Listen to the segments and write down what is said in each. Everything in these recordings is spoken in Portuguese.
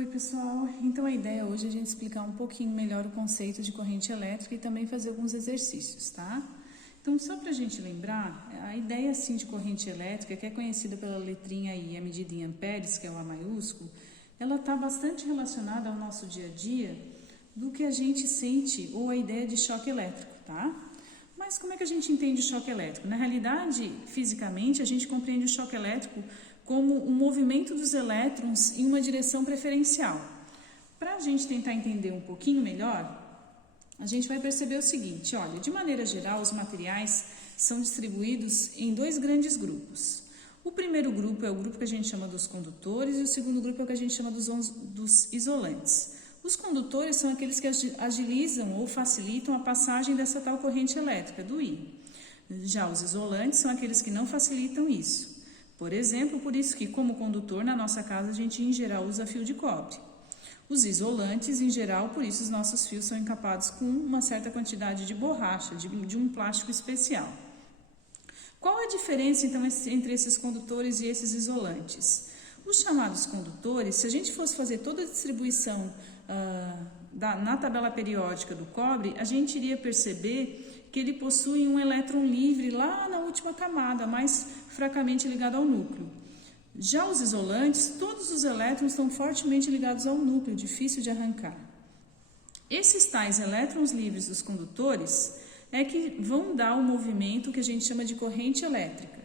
Oi pessoal, então a ideia hoje é a gente explicar um pouquinho melhor o conceito de corrente elétrica e também fazer alguns exercícios, tá? Então só para a gente lembrar, a ideia assim de corrente elétrica, que é conhecida pela letrinha I, a medida em amperes, que é o A maiúsculo, ela está bastante relacionada ao nosso dia a dia do que a gente sente ou a ideia de choque elétrico, tá? Mas como é que a gente entende o choque elétrico? Na realidade, fisicamente, a gente compreende o choque elétrico como o movimento dos elétrons em uma direção preferencial. Para a gente tentar entender um pouquinho melhor, a gente vai perceber o seguinte, olha, de maneira geral, os materiais são distribuídos em dois grandes grupos. O primeiro grupo é o grupo que a gente chama dos condutores e o segundo grupo é o que a gente chama dos isolantes. Os condutores são aqueles que agilizam ou facilitam a passagem dessa tal corrente elétrica, do I. Já os isolantes são aqueles que não facilitam isso. Por exemplo, por isso que, como condutor, na nossa casa a gente em geral usa fio de cobre. Os isolantes, em geral, por isso os nossos fios são encapados com uma certa quantidade de borracha, de um plástico especial. Qual a diferença, então, entre esses condutores e esses isolantes? Os chamados condutores, se a gente fosse fazer toda a distribuição na tabela periódica do cobre, a gente iria perceber que ele possui um elétron livre lá na última camada, mais fracamente ligado ao núcleo. Já os isolantes, todos os elétrons estão fortemente ligados ao núcleo, difícil de arrancar. Esses tais elétrons livres dos condutores é que vão dar o movimento que a gente chama de corrente elétrica.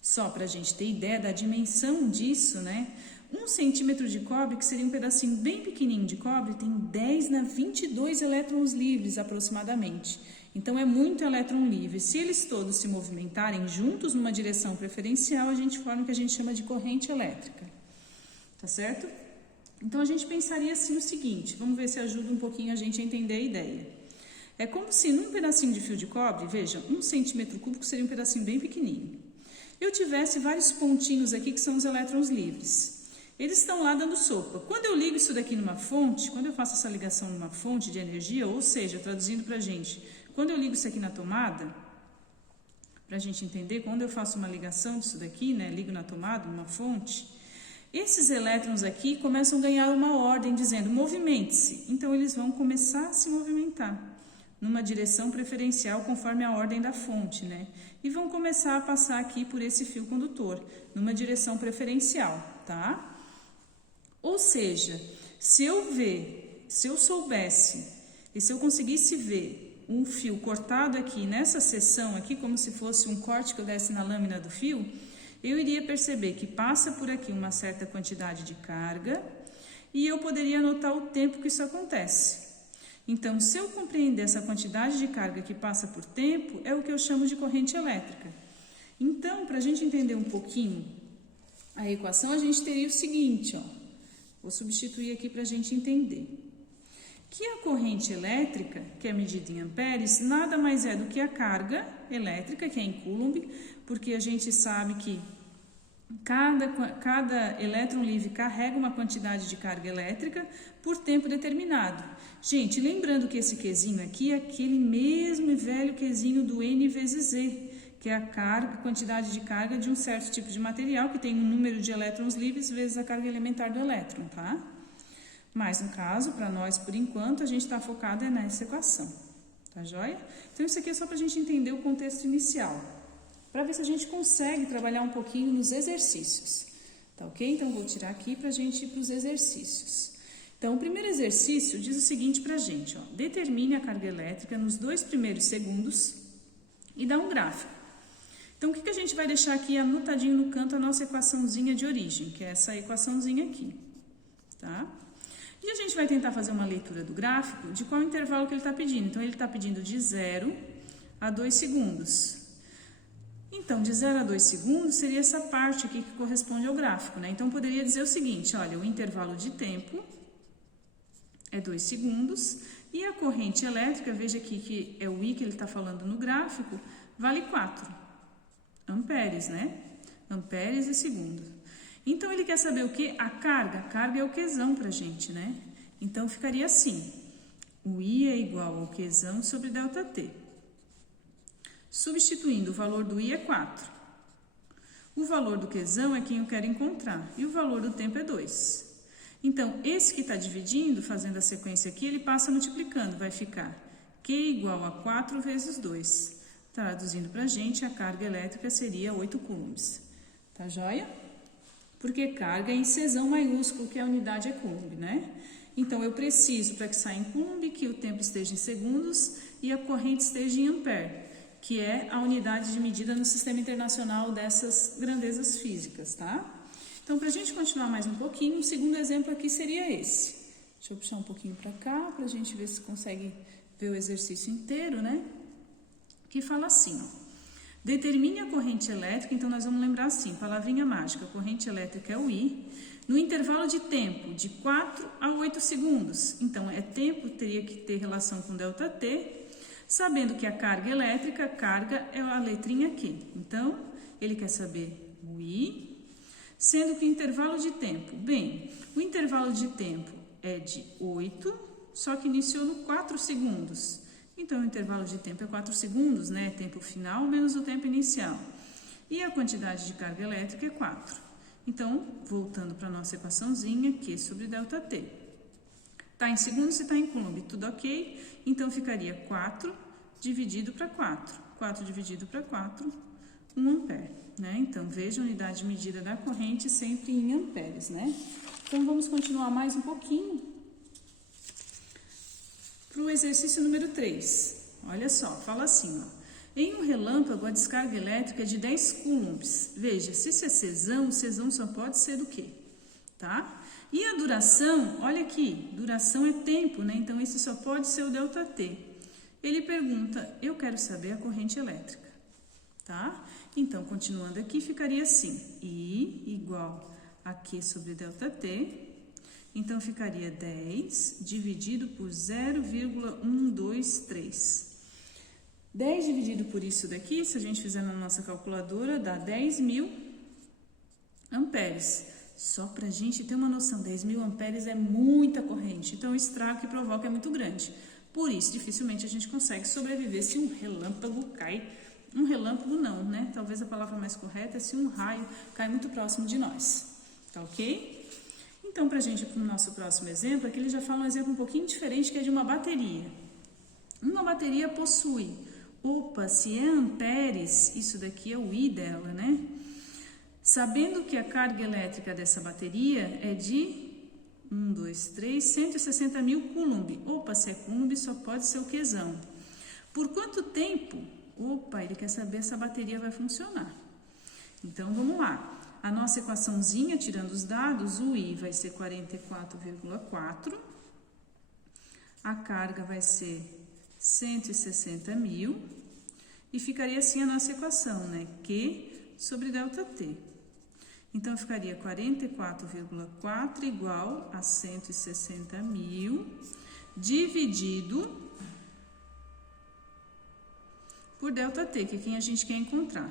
Só para a gente ter ideia da dimensão disso, né? 1 centímetro de cobre, que seria um pedacinho bem pequenininho de cobre, tem 10 na 22 elétrons livres aproximadamente. Então é muito elétron livre. Se eles todos se movimentarem juntos numa direção preferencial, a gente forma o que a gente chama de corrente elétrica. Tá certo? Então a gente pensaria assim o seguinte, vamos ver se ajuda um pouquinho a gente a entender a ideia. É como se num pedacinho de fio de cobre, veja, 1 centímetro cúbico seria um pedacinho bem pequenininho. Eu tivesse vários pontinhos aqui que são os elétrons livres. Eles estão lá dando sopa. Quando eu ligo isso daqui numa fonte, quando eu faço essa ligação numa fonte de energia, ou seja, traduzindo para a gente, quando eu ligo isso aqui na tomada, para a gente entender, quando eu faço uma ligação disso daqui, né, ligo na tomada, numa fonte, esses elétrons aqui começam a ganhar uma ordem dizendo, movimente-se. Então, eles vão começar a se movimentar numa direção preferencial conforme a ordem da fonte, né? E vão começar a passar aqui por esse fio condutor, numa direção preferencial, tá? Ou seja, se eu soubesse e se eu conseguisse ver um fio cortado aqui nessa seção aqui, como se fosse um corte que eu desse na lâmina do fio, eu iria perceber que passa por aqui uma certa quantidade de carga e eu poderia anotar o tempo que isso acontece. Então, se eu compreender essa quantidade de carga que passa por tempo, é o que eu chamo de corrente elétrica. Então, para a gente entender um pouquinho a equação, a gente teria o seguinte, ó. Vou substituir aqui para a gente entender. Que a corrente elétrica, que é medida em amperes, nada mais é do que a carga elétrica, que é em Coulomb, porque a gente sabe que cada elétron livre carrega uma quantidade de carga elétrica por tempo determinado. Gente, lembrando que esse Qzinho aqui é aquele mesmo velho Qzinho do N vezes Z, que é a quantidade de carga de um certo tipo de material que tem um número de elétrons livres vezes a carga elementar do elétron, tá? Mas no caso, para nós, por enquanto, a gente está focado nessa equação, tá joia? Então isso aqui é só para a gente entender o contexto inicial, para ver se a gente consegue trabalhar um pouquinho nos exercícios, tá ok? Então vou tirar aqui para a gente ir para os exercícios. Então o primeiro exercício diz o seguinte para a gente, ó, determine a carga elétrica nos 2 primeiros segundos e dá um gráfico. Então, o que a gente vai deixar aqui anotadinho no canto a nossa equaçãozinha de origem, que é essa equaçãozinha aqui, tá? E a gente vai tentar fazer uma leitura do gráfico de qual intervalo que ele está pedindo. Então, ele está pedindo de 0 a 2 segundos. Então, de 0 a 2 segundos seria essa parte aqui que corresponde ao gráfico, né? Então, poderia dizer o seguinte, olha, o intervalo de tempo é 2 segundos e a corrente elétrica, veja aqui que é o I que ele está falando no gráfico, vale 4 amperes, né? Amperes e segundo. Então, ele quer saber o que? A carga. A carga é o Qzão pra gente, né? Então, ficaria assim. O I é igual ao Qzão sobre ΔT. Substituindo, o valor do I é 4. O valor do Qzão é quem eu quero encontrar. E o valor do tempo é 2. Então, esse que está dividindo, fazendo a sequência aqui, ele passa multiplicando, vai ficar Q igual a 4 vezes 2. Traduzindo para a gente, a carga elétrica seria 8 coulombs. Tá joia? Porque carga é em Czão maiúsculo, que a unidade é coulomb, né? Então, eu preciso, para que saia em coulomb, que o tempo esteja em segundos e a corrente esteja em ampere, que é a unidade de medida no Sistema Internacional dessas grandezas físicas, tá? Então, para a gente continuar mais um pouquinho, o segundo exemplo aqui seria esse. Deixa eu puxar um pouquinho para cá, para a gente ver se consegue ver o exercício inteiro, né? Que fala assim, ó. Determine a corrente elétrica, então nós vamos lembrar assim, palavrinha mágica, corrente elétrica é o I, no intervalo de tempo de 4 a 8 segundos. Então, tempo teria que ter relação com ΔT, sabendo que a carga elétrica, carga é a letrinha Q. Então, ele quer saber o I, sendo que o intervalo de tempo, bem, o intervalo de tempo é de 8, só que iniciou no 4 segundos. Então, o intervalo de tempo é 4 segundos, né? Tempo final menos o tempo inicial. E a quantidade de carga elétrica é 4. Então, voltando para a nossa equaçãozinha, Q sobre ΔT. Está em segundos e está em coulomb, tudo ok? Então, ficaria 4 dividido para 4. 4 dividido para 4, 1 ampere, né? Então, veja a unidade de medida da corrente sempre em amperes, né? Então, vamos continuar mais um pouquinho para o exercício número 3. Olha só, fala assim, ó. Em um relâmpago, a descarga elétrica é de 10 coulombs. Veja, se isso é Czão só pode ser do quê? Tá? E a duração, olha aqui, duração é tempo, né? Então, esse só pode ser o ΔT. Ele pergunta, eu quero saber a corrente elétrica, tá? Então, continuando aqui, ficaria assim, I igual a Q sobre ΔT. Então, ficaria 10 dividido por 0,123. 10 dividido por isso daqui, se a gente fizer na nossa calculadora, dá 10.000 amperes. Só para a gente ter uma noção, 10.000 amperes é muita corrente. Então, o estrago que provoca é muito grande. Por isso, dificilmente a gente consegue sobreviver se um relâmpago cai. Um relâmpago não, né? Talvez a palavra mais correta é se um raio cai muito próximo de nós. Tá ok? Então, para a gente ir para o nosso próximo exemplo, aqui ele já fala um exemplo um pouquinho diferente, que é de uma bateria. Uma bateria possui, se é amperes, isso daqui é o I dela, né? Sabendo que a carga elétrica dessa bateria é de 160.000 coulomb. Se é coulomb, só pode ser o Qzão. Por quanto tempo? Ele quer saber se a bateria vai funcionar. Então, vamos lá. A nossa equaçãozinha, tirando os dados, o I vai ser 44,4, a carga vai ser 160.000, e ficaria assim a nossa equação, né? Q sobre ΔT. Então, ficaria 44,4 igual a 160.000, dividido por ΔT, que é quem a gente quer encontrar.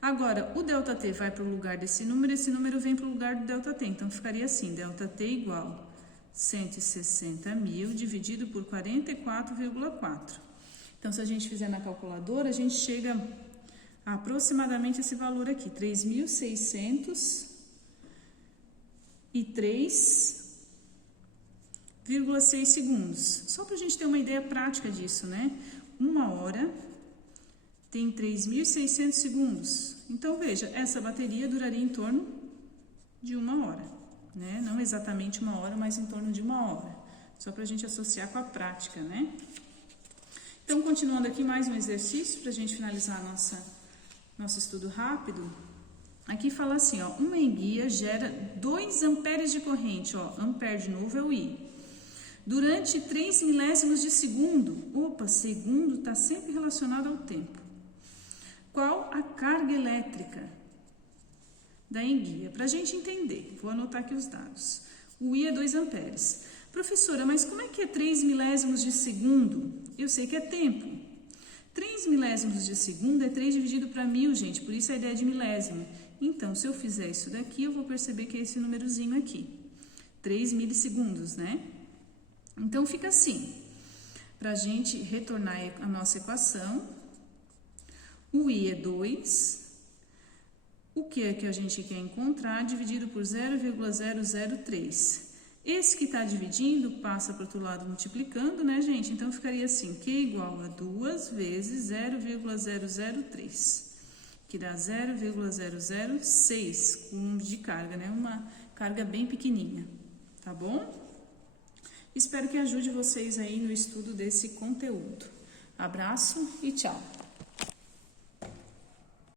Agora, o ΔT vai para o lugar desse número, esse número vem para o lugar do ΔT. Então, ficaria assim, ΔT igual 160.000 dividido por 44,4. Então, se a gente fizer na calculadora, a gente chega a aproximadamente esse valor aqui, 3.603,6 segundos. Só para a gente ter uma ideia prática disso, né? 1 hora tem 3.600 segundos. Então, veja, essa bateria duraria em torno de 1 hora, né? Não exatamente 1 hora, mas em torno de 1 hora. Só para a gente associar com a prática, né? Então, continuando aqui mais um exercício para a gente finalizar nosso estudo rápido. Aqui fala assim, ó, uma enguia gera 2 amperes de corrente, ó, ampere de novo é o I. Durante 3 milésimos de segundo. Segundo está sempre relacionado ao tempo. Qual a carga elétrica da enguia? Para a gente entender, vou anotar aqui os dados. O I é 2 amperes. Professora, mas como é que é 3 milésimos de segundo? Eu sei que é tempo. 3 milésimos de segundo é 3 dividido para 1000, gente, por isso a ideia de milésimo. Então, se eu fizer isso daqui, eu vou perceber que é esse númerozinho aqui. 3 milissegundos, né? Então, fica assim. Para a gente retornar a nossa equação, o I é 2, o que é que a gente quer encontrar dividido por 0,003. Esse que está dividindo passa para o outro lado multiplicando, né, gente? Então, ficaria assim, Q igual a 2 vezes 0,003, que dá 0,006 coulombs de carga, né? Uma carga bem pequenininha, tá bom? Espero que ajude vocês aí no estudo desse conteúdo. Abraço e tchau!